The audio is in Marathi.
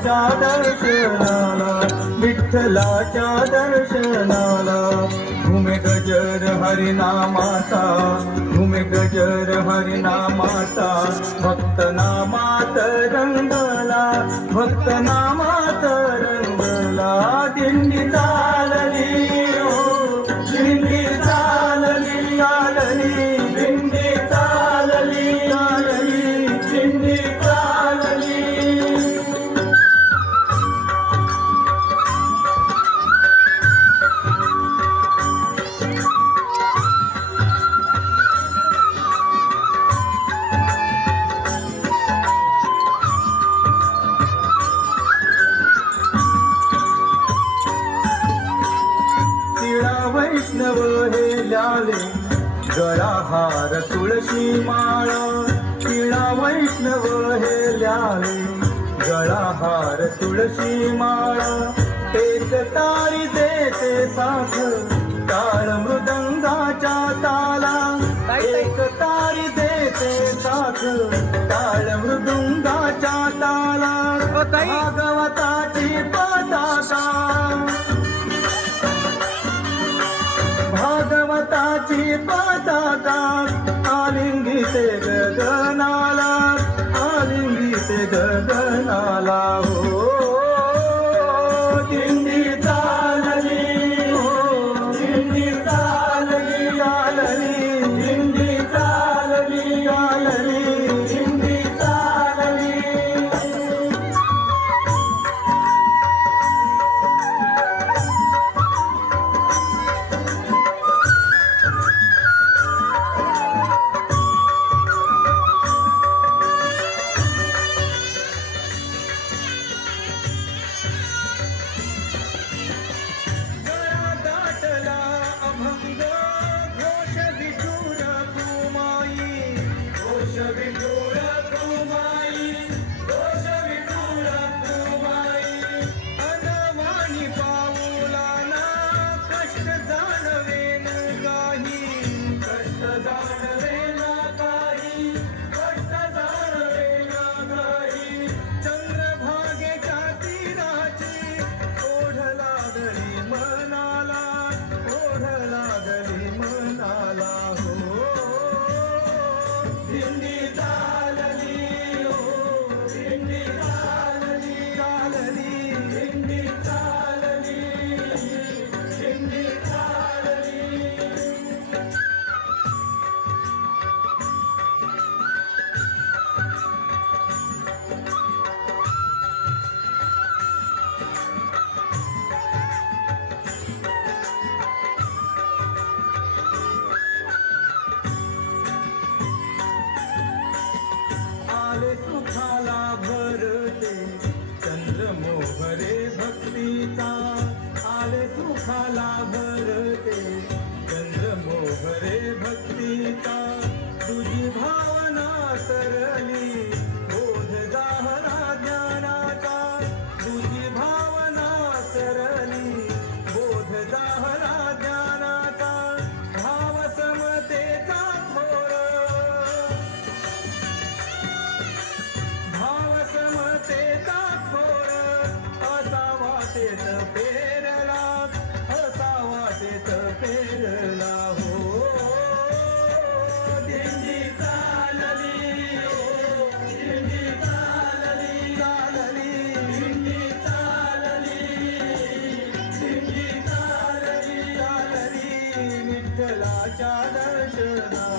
विठ्ठलाच्या दर्शनाला, विठ्ठलाच्या दर्शनाला. घुमे गजर हरिनामाचा, घुमे गजर हरिनामाचा. भक्त नामात रंगला, भक्त नामात रंगला. दिंडी चालली हो, दिंडी चालली चालली, दिंडी चालली चालली, दिंडी चालली. वैष्णव हेल्याले गळा हार तुळशी माळ. तिळा वैष्णव हेल्याले गळा हार तुळशी माळ. एक तारी देते साथ टाळ मृदंगाच्या ताला. एक तारी देते साथ टाळ मृदंगाच्या ताला. भागवताची पताका, भागवताची पताका. आलिंगीते गगनाला, आलिंगीते गगनाला. हो दिंडी चालली हो, दिंडी चालली चालली, दिंडी चालली चालली, दिंडी चालली. आले सुखाला भरते चंद्रमोहरे भक्तीचा. आले सुखाला भरते चंद्रमोहरे भक्तीचा. तुझी भावना सरली बोध दाहरा ज्ञानाचा. तुझी भावना सरली बोध दाहरा ज्ञानाचा. भाव समतेचा थोर, भाव समतेचा थोर. असावा तेच पेरला, असावा तेच पेरला. हो दिंडी चालली हो, दिंडी चालली चालली, दिंडी चालली, दिंडी चालली चालली. विठ्ठलाच्या दर्शना